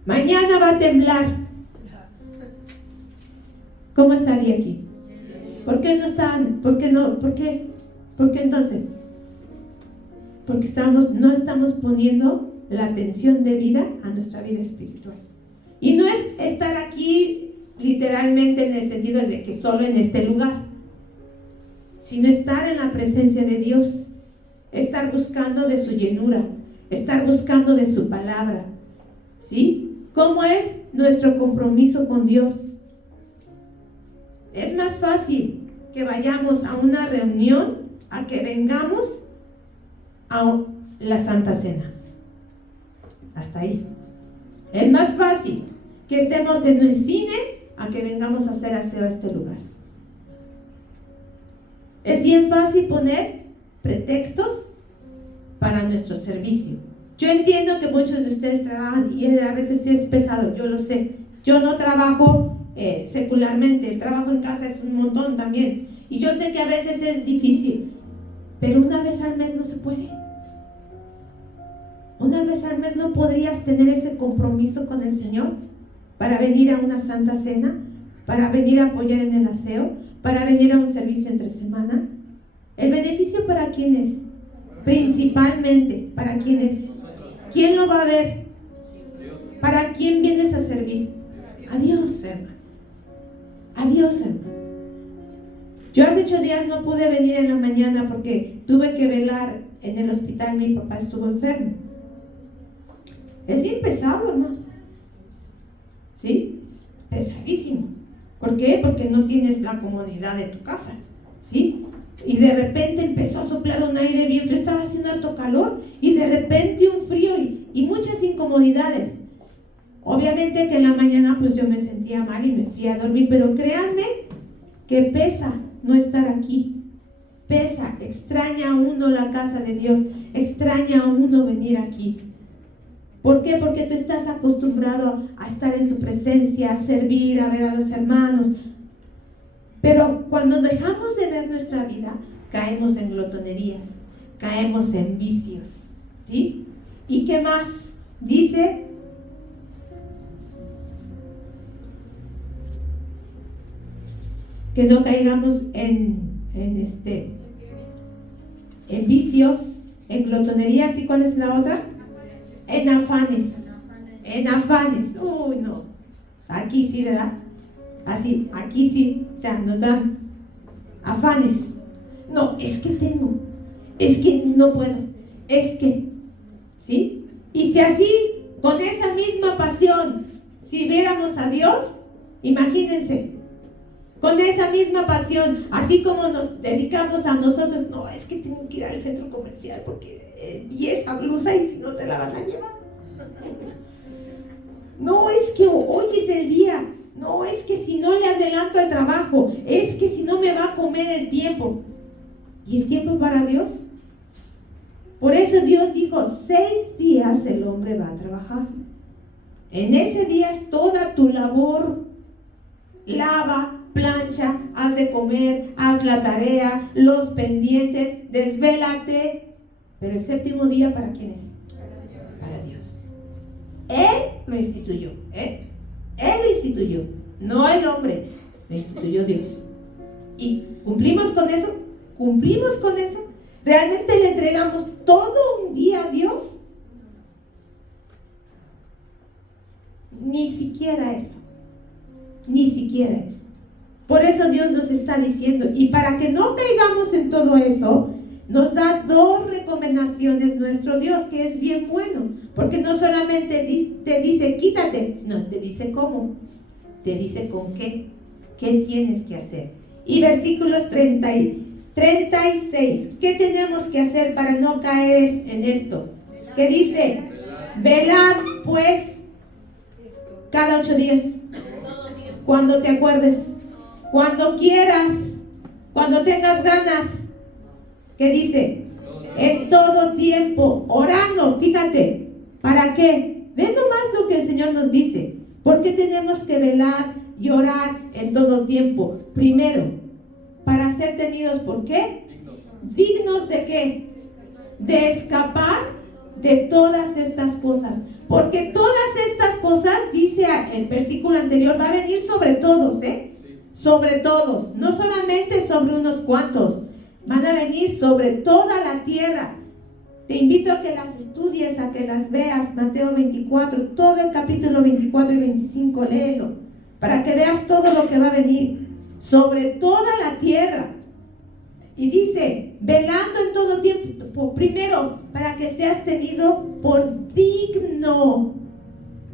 Mañana va a temblar, ¿cómo estaría aquí? ¿Por qué no están? ¿Por qué no? ¿Por qué? ¿Por qué entonces? Porque no estamos poniendo la atención debida a nuestra vida espiritual. Y no es estar aquí literalmente en el sentido de que solo en este lugar, sino estar en la presencia de Dios, estar buscando de su llenura, estar buscando de su palabra, ¿sí? ¿Cómo es nuestro compromiso con Dios? Es más fácil que vayamos a una reunión a que vengamos a la Santa Cena. Hasta ahí. Es más fácil que estemos en el cine a que vengamos a hacer aseo a este lugar. Es bien fácil poner pretextos para nuestro servicio. Yo entiendo que muchos de ustedes trabajan y a veces es pesado, yo lo sé. Yo no trabajo secularmente, el trabajo en casa es un montón también. Y yo sé que a veces es difícil, pero una vez al mes no se puede. Una vez al mes no podrías tener ese compromiso con el Señor para venir a una santa cena, para venir a apoyar en el aseo, para venir a un servicio entre semana. ¿El beneficio para quién es? Principalmente, ¿para quién es? ¿Quién lo va a ver? ¿Para quién vienes a servir? A Dios, hermano. A Dios, hermano. Yo hace 8 días no pude venir en la mañana porque tuve que velar en el hospital, mi papá estuvo enfermo. Es bien pesado, hermano. ¿Sí? Es pesadísimo. ¿Por qué? Porque no tienes la comodidad de tu casa. ¿Sí? Y de repente empezó a soplar un aire bien frío, estaba haciendo harto calor y de repente un frío y muchas incomodidades. Obviamente que en la mañana pues yo me sentía mal y me fui a dormir, pero créanme que pesa no estar aquí. Pesa, extraña a uno la casa de Dios, extraña a uno venir aquí. ¿Por qué? Porque tú estás acostumbrado a estar en su presencia, a servir, a ver a los hermanos. Pero cuando dejamos de ver nuestra vida, caemos en glotonerías, caemos en vicios, ¿sí? ¿Y qué más? Dice, que no caigamos en vicios, en glotonerías. ¿Y cuál es la otra? En afanes. En afanes. Uy, no. Aquí sí, ¿verdad? Así, aquí sí. O sea, nos dan afanes. No, es que tengo. Es que no puedo. Es que. ¿Sí? Y si así, con esa misma pasión, si viéramos a Dios, imagínense. con esa misma pasión, así como nos dedicamos a nosotros. No, es que tengo que ir al centro comercial porque vi esa blusa y si no se la van a llevar. No, es que hoy es el día. No, es que si no le adelanto al trabajo, es que si no me va a comer el tiempo. ¿Y el tiempo para Dios? Por eso Dios dijo, 6 días el hombre va a trabajar. En ese día es toda tu labor. Lava, plancha, haz de comer, haz la tarea, los pendientes, desvélate. Pero el séptimo día, ¿para quién es? Para Dios. Él lo instituyó. Él lo instituyó. No el hombre. Lo instituyó Dios. ¿Y cumplimos con eso? ¿Cumplimos con eso? ¿Realmente le entregamos todo un día a Dios? Ni siquiera eso. Ni siquiera eso. Por eso Dios nos está diciendo, y para que no caigamos en todo eso, nos da 2 recomendaciones nuestro Dios, que es bien bueno, porque no solamente te dice quítate, sino te dice cómo, te dice con qué tienes que hacer. Y versículos 36, ¿qué tenemos que hacer para no caer en esto? ¿Qué dice? Velad pues cada 8 días, cuando te acuerdes, cuando quieras, cuando tengas ganas. ¿Qué dice? En todo tiempo, orando. Fíjate, ¿para qué? Ve nomás lo que el Señor nos dice. ¿Por qué tenemos que velar y orar en todo tiempo? Primero, para ser tenidos, ¿por qué? ¿Dignos de qué? De escapar de todas estas cosas. Porque todas estas cosas, dice el versículo anterior, va a venir sobre todos, sobre todos, no solamente sobre unos cuantos, van a venir sobre toda la tierra. Te invito a que las estudies, a que las veas. Mateo 24, todo el capítulo 24 y 25, léelo, para que veas todo lo que va a venir sobre toda la tierra. Y dice, velando en todo tiempo, primero, para que seas tenido por digno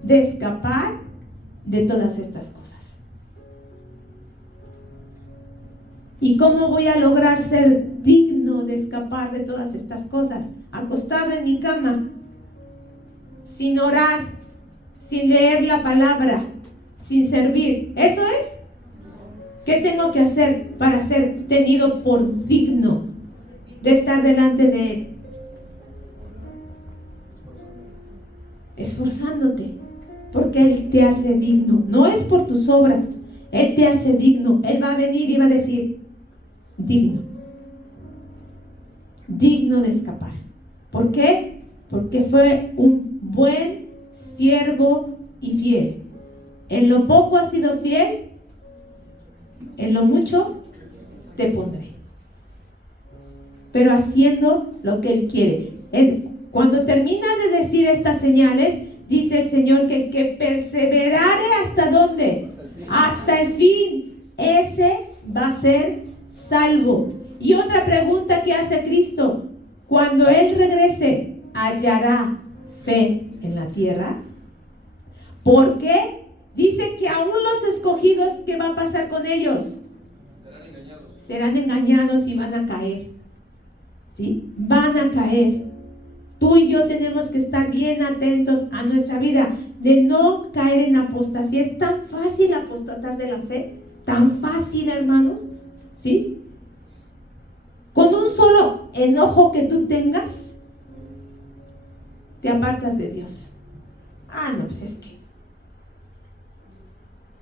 de escapar de todas estas cosas. ¿Y cómo voy a lograr ser digno de escapar de todas estas cosas? Acostado en mi cama, sin orar, sin leer la palabra, sin servir. ¿Eso es? ¿Qué tengo que hacer para ser tenido por digno de estar delante de Él? Esforzándote, porque Él te hace digno. No es por tus obras, Él te hace digno. Él va a venir y va a decir, digno, digno de escapar. ¿Por qué? Porque fue un buen siervo y fiel. En lo poco has sido fiel, en lo mucho te pondré. Pero haciendo lo que Él quiere. Cuando termina de decir estas señales, dice el Señor que el que perseverare ¿hasta dónde? Hasta el fin. Ese va a ser salvo. Y otra pregunta que hace Cristo: cuando Él regrese, ¿hallará fe en la tierra? ¿Por qué? Dice que aún los escogidos, ¿qué va a pasar con ellos? Serán engañados y van a caer. ¿Sí? Van a caer. Tú y yo tenemos que estar bien atentos a nuestra vida, de no caer en apostasía. Es tan fácil apostatar de la fe, tan fácil, hermanos, ¿sí? Con un solo enojo que tú tengas, te apartas de Dios. No, pues es que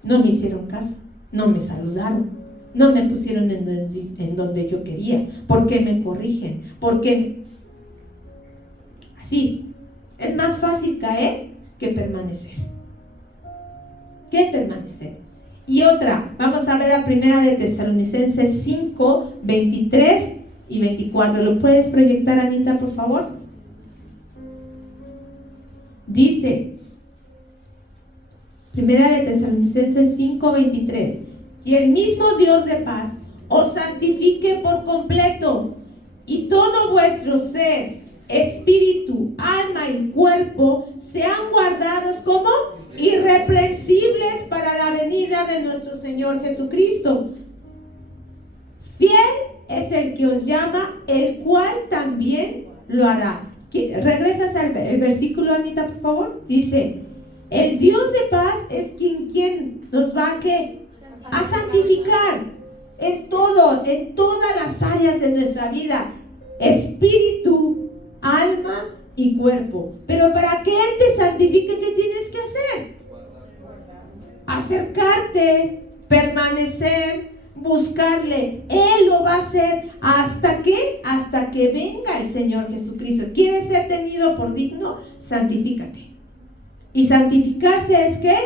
no me hicieron caso, no me saludaron, no me pusieron en donde yo quería. ¿Por qué me corrigen? ¿Por qué? Así, es más fácil caer que permanecer. ¿Qué permanecer? Y otra, vamos a ver a Primera de Tesalonicenses 5, 23 y 24. ¿Lo puedes proyectar, Anita, por favor? Dice, Primera de Tesalonicenses 5, 23: y el mismo Dios de paz os santifique por completo, y todo vuestro ser, espíritu, alma y cuerpo sean guardados como irreprensibles para la venida de nuestro Señor Jesucristo. Fiel es el que os llama, el cual también lo hará. ¿Regresas al versículo, Anita, por favor? Dice, el Dios de paz es quien nos va a santificar en todo, en todas las áreas de nuestra vida, espíritu, alma y cuerpo. Pero para que Él te santifique, ¿qué tienes que hacer? Acercarte, permanecer, buscarle. Él lo va a hacer hasta que venga el Señor Jesucristo. ¿Quieres ser tenido por digno? Santifícate. Y santificarse es ¿qué?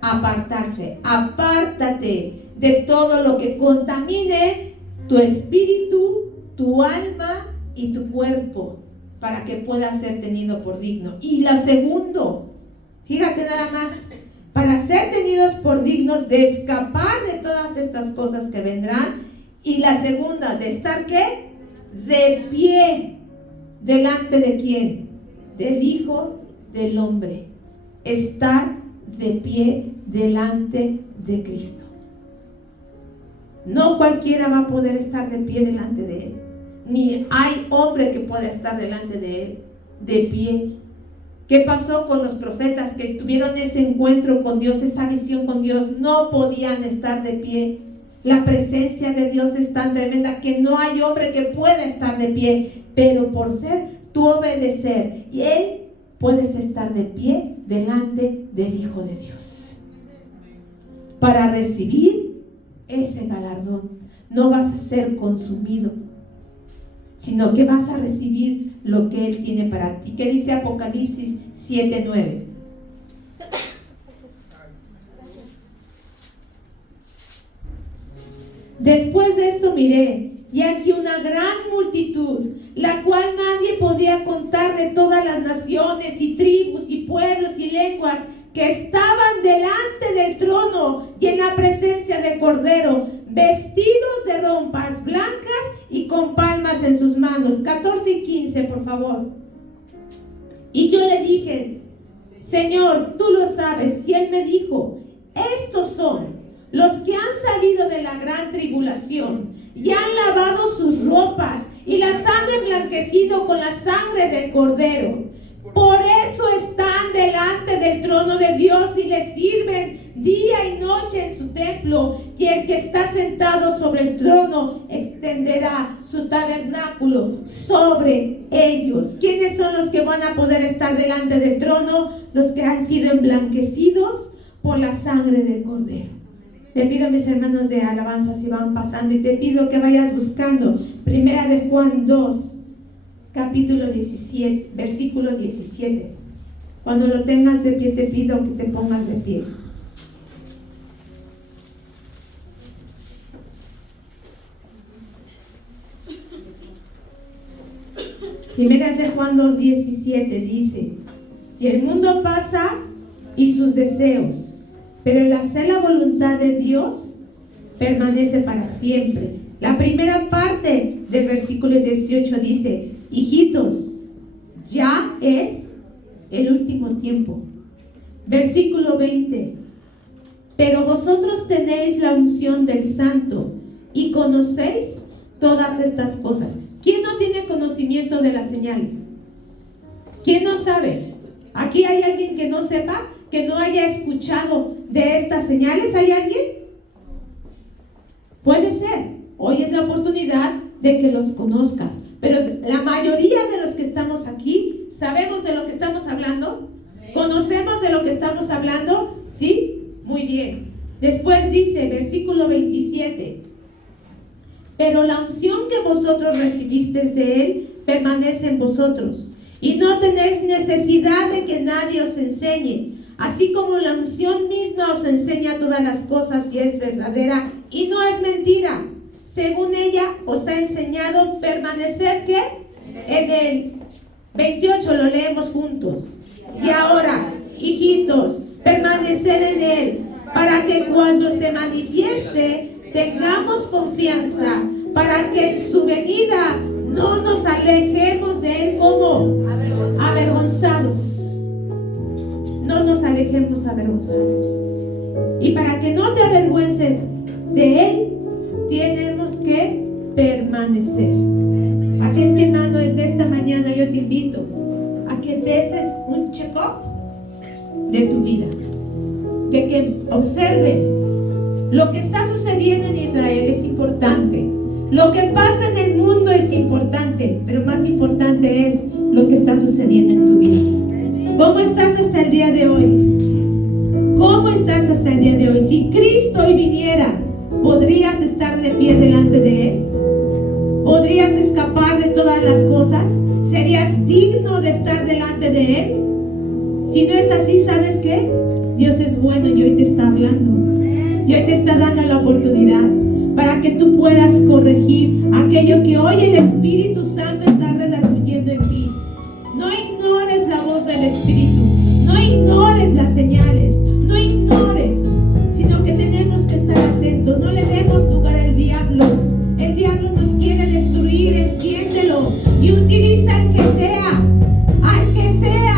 Apartarse. Apártate de todo lo que contamine tu espíritu, tu alma y tu cuerpo, para que puedas ser tenido por digno. Y lo segundo, fíjate nada más, para ser tenidos por dignos de escapar de todas estas cosas que vendrán. Y la segunda, de estar ¿qué? De pie. ¿Delante de quién? Del Hijo del Hombre. Estar de pie delante de Cristo. No cualquiera va a poder estar de pie delante de Él. Ni hay hombre que pueda estar delante de Él de pie. ¿Qué pasó con los profetas que tuvieron ese encuentro con Dios, esa visión con Dios? No podían estar de pie. La presencia de Dios es tan tremenda que no hay hombre que pueda estar de pie. Pero por ser tú obedecer, y Él puedes estar de pie delante del Hijo de Dios. Para recibir ese galardón, no vas a ser consumido, sino que vas a recibir lo que Él tiene para ti. ¿Qué dice Apocalipsis 7:9? Después de esto miré, y aquí una gran multitud, la cual nadie podía contar, de todas las naciones y tribus y pueblos y lenguas, que estaban delante del trono y en la presencia del Cordero, vestidos de ropas blancas y con palmas en sus manos. 14 y 15, por favor. Y yo le dije, Señor, tú lo sabes. Y Él me dijo, estos son los que han salido de la gran tribulación y han lavado sus ropas y las han emblanquecido con la sangre del Cordero. Por eso están delante del trono de Dios y le sirven día y noche en su templo. Y el que está sentado sobre el trono extenderá su tabernáculo sobre ellos. ¿Quiénes son los que van a poder estar delante del trono? Los que han sido emblanquecidos por la sangre del Cordero. Te pido, mis hermanos de alabanza, si van pasando, y te pido que vayas buscando Primera de Juan 2, capítulo 17, versículo 17. Cuando lo tengas de pie, te pido que te pongas de pie. Primera de Juan 2, 17 dice: y el mundo pasa y sus deseos, pero el hacer la voluntad de Dios permanece para siempre. La primera parte del versículo 18 dice: hijitos, ya es el último tiempo. Versículo 20: pero vosotros tenéis la unción del Santo y conocéis todas estas cosas. ¿Quién no tiene conocimiento de las señales? ¿Quién no sabe? ¿Aquí hay alguien que no sepa, que no haya escuchado de estas señales? ¿Hay alguien? Puede ser. Hoy es la oportunidad de que los conozcas. Pero la mayoría de los que estamos aquí, ¿sabemos de lo que estamos hablando? ¿Conocemos de lo que estamos hablando? ¿Sí? Muy bien. Después dice, versículo 27: pero la unción que vosotros recibisteis de Él permanece en vosotros, y no tenéis necesidad de que nadie os enseñe, así como la unción misma os enseña todas las cosas y es verdadera y no es mentira. Según ella os ha enseñado, permanecer ¿qué? En Él. 28, lo leemos juntos. Y ahora, hijitos, permaneced en Él, para que cuando se manifieste tengamos confianza, para que en su venida no nos alejemos de Él como avergonzados. No nos alejemos avergonzados. Y para que no te avergüences de Él, tenemos que permanecer. Así es que, hermano, de esta mañana yo te invito a que te haces un check-up de tu vida, de que observes lo que está sucediendo en Israel. Es importante. Lo que pasa en el mundo es importante, pero más importante es lo que está sucediendo en tu vida. ¿Cómo estás hasta el día de hoy? ¿Cómo estás hasta el día de hoy? Si Cristo hoy viniera, ¿podrías estar de pie delante de Él? ¿Podrías escapar de todas las cosas? ¿Serías digno de estar delante de Él? Si no es así, ¿sabes qué? Dios es bueno y hoy te está hablando. Y hoy te está dando la oportunidad para que tú puedas corregir aquello que hoy el Espíritu Santo está redarguyendo en ti. No ignores la voz del Espíritu. No ignores las señales. No ignores, sino que tenemos que estar atentos. No le demos lugar al diablo. El diablo nos quiere destruir, entiéndelo. Y utiliza al que sea